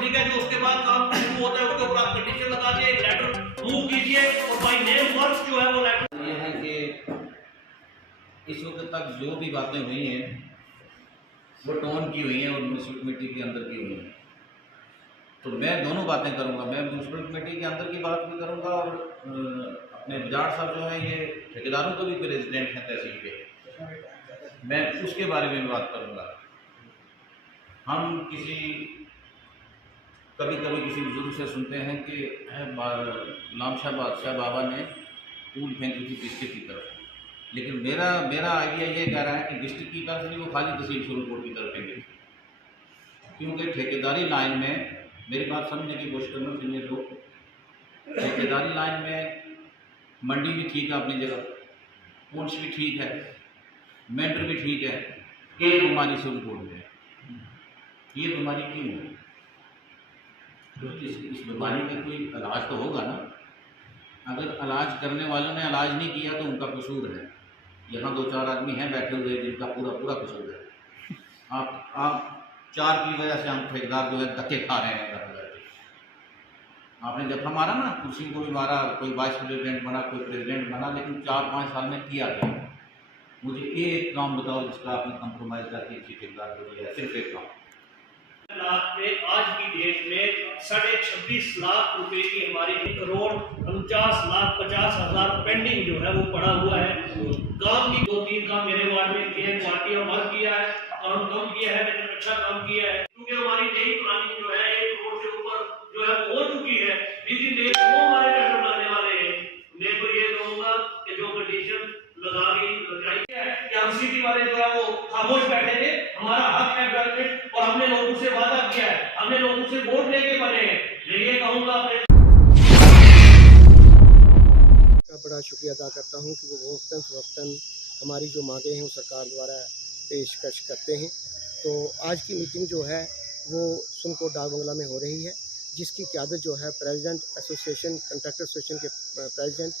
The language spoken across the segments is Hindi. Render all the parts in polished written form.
ठीक है, जो उसके बाद काम शुरू होता है उसके ऊपर आप कंडीशन लगा के लेटर मूव कीजिए और बाय नेम वर्क जो है वो लेटर। ये है कि इस वक्त तक जो भी बातें हुई हैं वो टोन की हुई हैं और म्यूनसिपल कमेटी के अंदर की हुई हैं। तो मैं दोनों बातें करूंगा, मैं म्यूनसिपल कमेटी के अंदर की बात भी करूंगा और अपने बजाज साहब जो है ये ठेकेदारों को भी प्रेसिडेंट हैं तहसील के, मैं उसके बारे में भी बात करूंगा। हम कभी कभी किसी बुजुर्ग से सुनते हैं कि लामशाह बादशाह बाबा ने फूल फेंकी थी डिस्ट्रिक्ट की तरफ, लेकिन मेरा आइडिया ये कह रहा है कि डिस्ट्रिक्ट की तरफ नहीं, वो खाली तहसील सुरनकोट की तरफ फेंकी थी। क्योंकि ठेकेदारी लाइन में, मेरी बात समझने की कोशिश करना सुनिए लोग, ठेकेदारी लाइन में मंडी भी ठीक है अपनी जगह, पूंछ भी ठीक है, मेंटर भी ठीक है, एक बीमारी सुरनकोट में है। ये बीमारी क्यों है? तो इस बीमारी का कोई इलाज तो होगा ना। अगर इलाज करने वालों ने इलाज नहीं किया तो उनका कसूर है। यहाँ 2-4 आदमी हैं बैठे हुए जिनका पूरा कसूर है। आप 4 की वजह से हम ठेकेदार जो है धक्के खा रहे हैं। आपने जब हमारा ना कुर्सी को भी मारा, कोई वाइस प्रेसिडेंट बना, कोई प्रेसिडेंट बना, लेकिन 4-5 साल में किया गया। मुझे एक काम बताओ जिसका आपने कंप्रोमाइज़ करके ठेकेदार को दिया, सिर्फ एक काम। आज की डेट में 26.5 लाख रुपए की हमारी 1,49,50,000 पेंडिंग जो है वो पड़ा हुआ है। काम की 2-3 काम मेरे वार्ड में किए, क्वालिटी ऑफ वर्क किया है, काम कम किया है लेकिन अच्छा काम किया है। क्योंकि हमारी नई प्लानिंग जो है 1 करोड़ से ऊपर जो है हो चुकी है, इसीलिए वो हमारे टेंडर लगने वाले हैं। मैं तो ये कहूँगा कि जो कंडीशन लगाई है कि हम सिटी वाले जो है वो खामोश बैठे थे। हमारा हक है गवर्नमेंट और हमने लोगों से वादा किया है, हमने लोगों से वोट लेके बने हैं। मैं ये कहूँगा का बड़ा शुक्रिया अदा करता हूँ कि वो वक्तन हमारी जो मांगे हैं वो सरकार द्वारा पेशकश करते हैं। तो आज की मीटिंग जो है वो सुरनकोट डाक बंगला में हो रही है, जिसकी क़यादत जो है प्रेसिडेंट एसोसिएशन कंट्रैक्टर एसोसिएशन के प्रेसिडेंट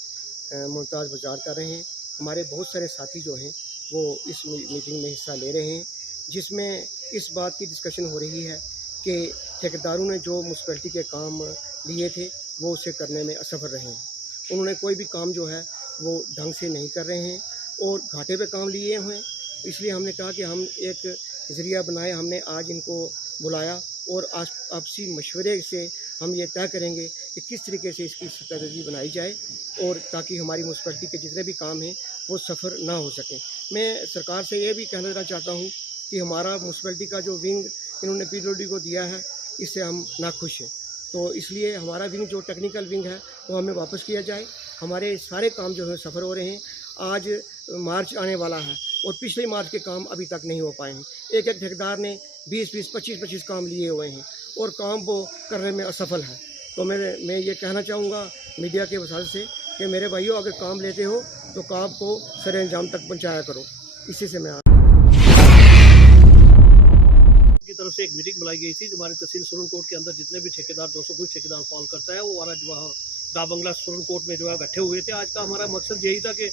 मुमताज़ बजार कर रहे हैं। हमारे बहुत सारे साथी जो हैं वो इस मीटिंग में हिस्सा ले रहे हैं, जिसमें इस बात की डिस्कशन हो रही है कि ठेकेदारों ने जो म्यूनसिपैलिटी के काम लिए थे वो उसे करने में असफल रहे हैं। उन्होंने कोई भी काम जो है वो ढंग से नहीं कर रहे हैं और घाटे पे काम लिए हुए हैं। इसलिए हमने कहा कि हम एक ज़रिया बनाए, हमने आज इनको बुलाया और आपसी मशवरे से हम ये तय करेंगे कि किस तरीके से इसकी स्ट्रेटजी बनाई जाए और ताकि हमारी म्यूनसिपैलिटी के जितने भी काम हैं वो सफ़र ना हो सकें। मैं सरकार से ये भी कहना देना चाहता हूँ कि हमारा म्यूनसिपैलिटी का जो विंग इन्होंने PWD को दिया है, इससे हम नाखुश हैं। तो इसलिए हमारा विंग जो टेक्निकल विंग है वो हमें वापस किया जाए। हमारे सारे काम जो है सफ़र हो रहे हैं। आज मार्च आने वाला है और पिछले मार्च के काम अभी तक नहीं हो पाए हैं। एक ठेकेदार ने 20-20, 25-25 काम लिए हुए हैं और काम वो करने में असफल है। तो मैं ये कहना चाहूँगा मीडिया के वसाइल से कि मेरे भाइयों, अगर काम लेते हो तो काम को सरे अंजाम तक पहुँचाया करो। इसी से मैं की तरफ से एक मीटिंग बुलाई गई थी। हमारे तहसील सुरनकोट के अंदर जितने भी ठेकेदार 200 कुछ ठेकेदार फॉल करता है वो आज वहाँ डाक बंगला सुरनकोट में जो है बैठे हुए थे। आज का हमारा मकसद यही था कि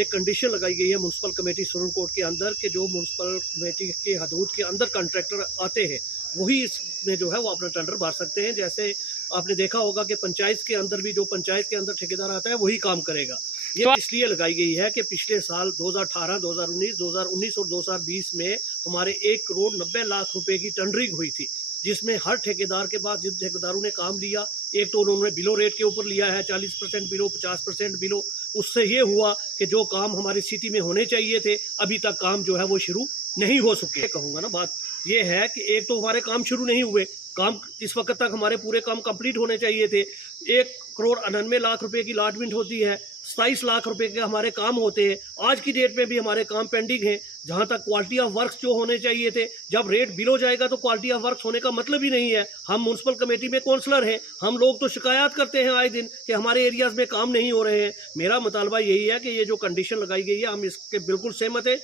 एक कंडीशन लगाई गई है म्यूनसिपल कमेटी सुरनकोट के अंदर कि जो म्यूनसिपल कमेटी के हदूद के अंदर कॉन्ट्रैक्टर आते हैं वही इसमें जो है वो अपना टेंडर भर सकते हैं। जैसे आपने देखा होगा कि पंचायत के अंदर भी जो पंचायत के अंदर ठेकेदार आता है वही काम करेगा। ये इसलिए लगाई गई है कि पिछले साल 2018, 2019 और 2020 में हमारे 1 करोड़ 90 लाख रुपए की टेंडरिंग हुई थी, जिसमें हर ठेकेदार के पास जिन ठेकेदारों ने काम लिया, एक तो उन्होंने बिलो रेट के ऊपर लिया है 40% बिलो, 50% बिलो। उससे ये हुआ कि जो काम हमारी सिटी में होने चाहिए थे अभी तक काम जो है वो शुरू नहीं हो सके। कहूँगा ना, बात ये है कि एक तो हमारे काम शुरू नहीं हुए, काम इस वक्त तक हमारे पूरे काम कंप्लीट होने चाहिए थे। 1 करोड़ 99 लाख रुपए की अलॉटमेंट होती है, 27 लाख रुपए के हमारे काम होते हैं। आज की डेट में भी हमारे काम पेंडिंग हैं। जहां तक क्वालिटी ऑफ वर्क्स जो होने चाहिए थे, जब रेट बिलो जाएगा तो क्वालिटी ऑफ वर्क्स होने का मतलब ही नहीं है। हम म्यूनसिपल कमेटी में काउंसलर हैं, हम लोग तो शिकायत करते हैं आए दिन कि हमारे एरियाज में काम नहीं हो रहे हैं। मेरा मुतालबा यही है कि ये जो कंडीशन लगाई गई है हम इसके बिल्कुल सहमत हैं।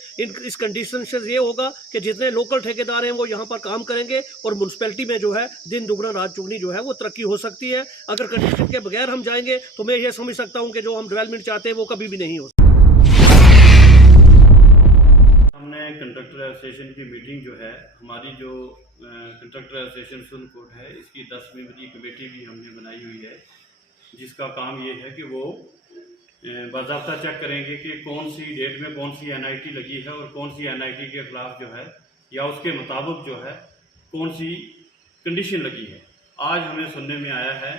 इस कंडीशन से ये होगा कि जितने लोकल ठेकेदार हैं वो यहाँ पर काम करेंगे और म्यूनसिपैलिटी में जो है दिन दुगना रात चुगनी जो है वो तरक्की हो सकती है। अगर कंडीशन के बगैर हम जाएंगे तो मैं ये समझ सकता हूँ कि जो हम डेवलपमेंट चाहते हैं वो कभी भी नहीं हो। हमने कंट्रैक्टर एसोसिएशन की मीटिंग जो है हमारी जो कंट्रैक्टर एसोसिएशन सुरनकोट है, इसकी 10 मेंबरी कमेटी भी हमने बनाई हुई है, जिसका काम ये है कि वो बाज़ाब्ता चेक करेंगे कि कौन सी डेट में कौन सी एनआईटी लगी है और कौन सी एनआईटी के ख़िलाफ़ जो है या उसके मुताबिक जो है कौन सी कंडीशन लगी है। आज हमें सुनने में आया है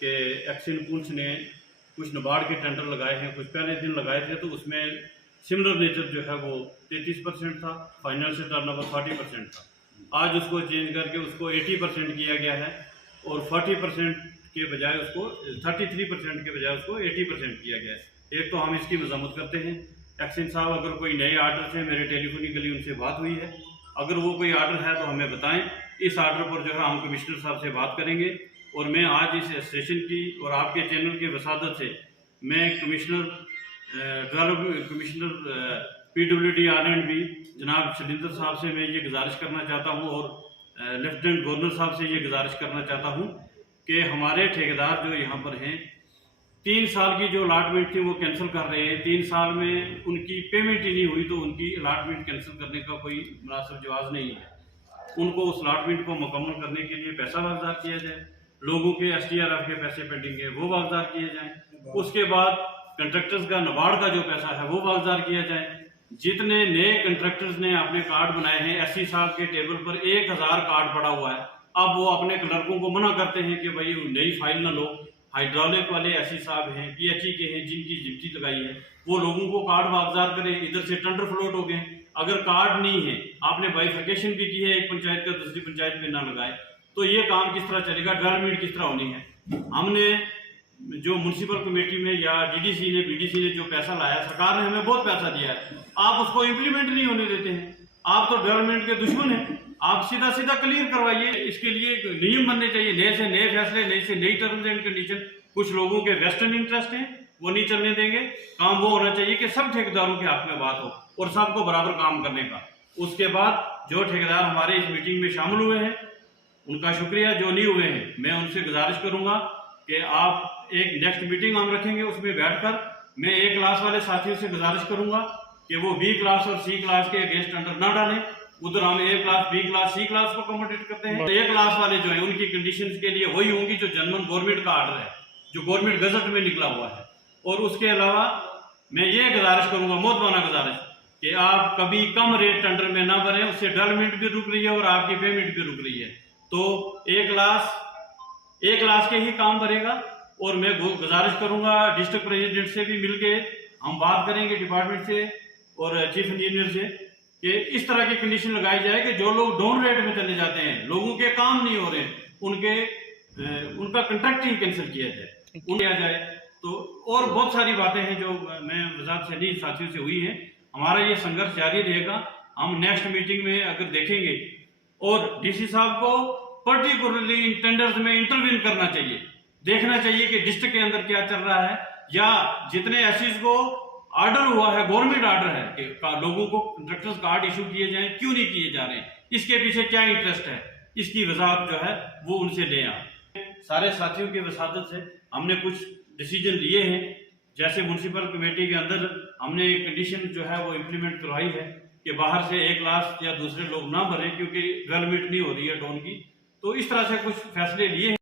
कि एक्सिन पुंछ ने कुछ नाबार्ड के टेंडर लगाए हैं, कुछ पहले दिन लगाए थे, तो उसमें सिमिलर नेचर जो है वो 33% था, फाइनल से टर्नओवर 40% था। आज उसको चेंज करके उसको 80% किया गया है और 40% के बजाय उसको 33% के बजाय उसको 80% किया गया है। एक तो हम इसकी मजम्मत करते हैं। एक्सिन साहब अगर कोई नए आर्डर थे, मेरे टेलीफोनिकली उनसे बात हुई है, अगर वो कोई आर्डर है तो हमें बताएं। इस आर्डर पर जो है हम कमिश्नर साहब से बात करेंगे और मैं आज इस एसोसिएशन की और आपके चैनल की वसादत से मैं कमिश्नर PWD R&B जनाब शलिंदर साहब से मैं ये गुजारिश करना चाहता हूँ और लेफ्टिनेंट गवर्नर साहब से ये गुजारिश करना चाहता हूँ कि हमारे ठेकेदार जो यहाँ पर हैं 3 साल की जो अलाटमेंट थी वो कैंसिल कर रहे हैं। 3 साल में उनकी पेमेंट ही नहीं हुई तो उनकी अलाटमेंट कैंसिल करने का कोई मुनासिब जवाब नहीं है। उनको उस अलाटमेंट को मुकम्मल करने के लिए पैसा वागदार किया जाए, लोगों के STRF के पैसे पेंडिंग है वो वागदार किए जाएँ। उसके बाद कंट्रैक्टर्स का नाबार्ड का जो पैसा है वो वागदार किया जाए। जितने नए कंट्रैक्टर्स ने अपने कार्ड बनाए हैं, SC साहब के टेबल पर 1000 कार्ड पड़ा हुआ है। अब वो अपने क्लर्कों को मना करते हैं कि भाई नई फाइल ना लो। हाइड्रोलिक वाले SC साहब हैं, PHE के हैं, जिनकी ड्यूटी लगाई है, वो लोगों को कार्ड वागदार करें। इधर से टेंडर फ्लोट हो गए। अगर कार्ड नहीं है, आपने बाइफर्केशन भी की है, एक पंचायत का दूसरी पंचायत में ना लगाए, तो ये काम किस तरह चलेगा, डेवलपमेंट किस तरह होनी है। हमने जो म्यूनसिपल कमेटी में या DDC ने BDC ने जो पैसा लाया, सरकार ने हमें बहुत पैसा दिया है, आप उसको इम्प्लीमेंट नहीं होने देते हैं। आप तो डेवलपमेंट के दुश्मन हैं। आप सीधा सीधा क्लियर करवाइए। इसके लिए नियम बनने चाहिए, नए से नए फैसले, नई से नई टर्म्स एंड कंडीशन। कुछ लोगों के वेस्टर्न इंटरेस्ट हैं, वो नहीं चलने देंगे। काम वो होना चाहिए कि सब ठेकेदारों के हक में बात हो और सबको बराबर काम करने का। उसके बाद जो ठेकेदार हमारे इस मीटिंग में शामिल हुए हैं उनका शुक्रिया, जो नहीं हुए हैं मैं उनसे गुजारिश करूंगा कि आप एक नेक्स्ट मीटिंग हम रखेंगे, उसमें बैठकर मैं A क्लास वाले साथियों से गुजारिश करूंगा कि वो B क्लास और C क्लास के अगेंस्ट टेंडर ना डालें। उधर हम A class, B class, C class को अकोमोडेट करते हैं। A क्लास वाले जो है उनकी कंडीशंस के लिए वही होंगी जो जनरल गवर्नमेंट का आर्डर है, जो गवर्नमेंट गजट में निकला हुआ है। और उसके अलावा मैं ये गुजारिश करूंगा, मोहतबाना गुजारिश, कि आप कभी कम रेट टेंडर में ना बने, उससे डेवलपमेंट भी रुक रही है और आपकी पेमेंट भी रुक रही है। तो A क्लास के ही काम बढ़ेगा। और मैं गुजारिश करूंगा डिस्ट्रिक्ट प्रेसिडेंट से भी मिलके हम बात करेंगे, डिपार्टमेंट से और चीफ इंजीनियर से, कि इस तरह की कंडीशन लगाई जाए कि जो लोग डाउन रेट में चले जाते हैं, लोगों के काम नहीं हो रहे, उनका कंट्रैक्ट ही कैंसिल किया जाए। तो और बहुत सारी बातें हैं जो मैं वजारत शहरी साथियों से हुई हैं। हमारा ये संघर्ष जारी रहेगा। हम नेक्स्ट मीटिंग में अगर देखेंगे, और DC साहब को पर्टिकुलरली इन टेंडर्स में इंटरवीन करना चाहिए, देखना चाहिए कि डिस्ट्रिक्ट के अंदर क्या चल रहा है, या जितने एससीज को ऑर्डर हुआ है, गवर्नमेंट ऑर्डर है कि लोगों को कंट्रैक्टर्स कार्ड इशू किए जाएं, क्यों नहीं किए जा रहे, इसके पीछे क्या इंटरेस्ट है, इसकी वजाहत जो है वो उनसे ले आए। सारे साथियों की वसादत से हमने कुछ डिसीजन लिए हैं। जैसे म्यूनसिपल कमेटी के अंदर हमने एक कंडीशन जो है वो इम्प्लीमेंट करवाई है कि बाहर से A क्लास या दूसरे लोग ना भरें, क्योंकि डेवलपमेंट नहीं हो रही है टाउन की। तो इस तरह से कुछ फैसले लिए हैं।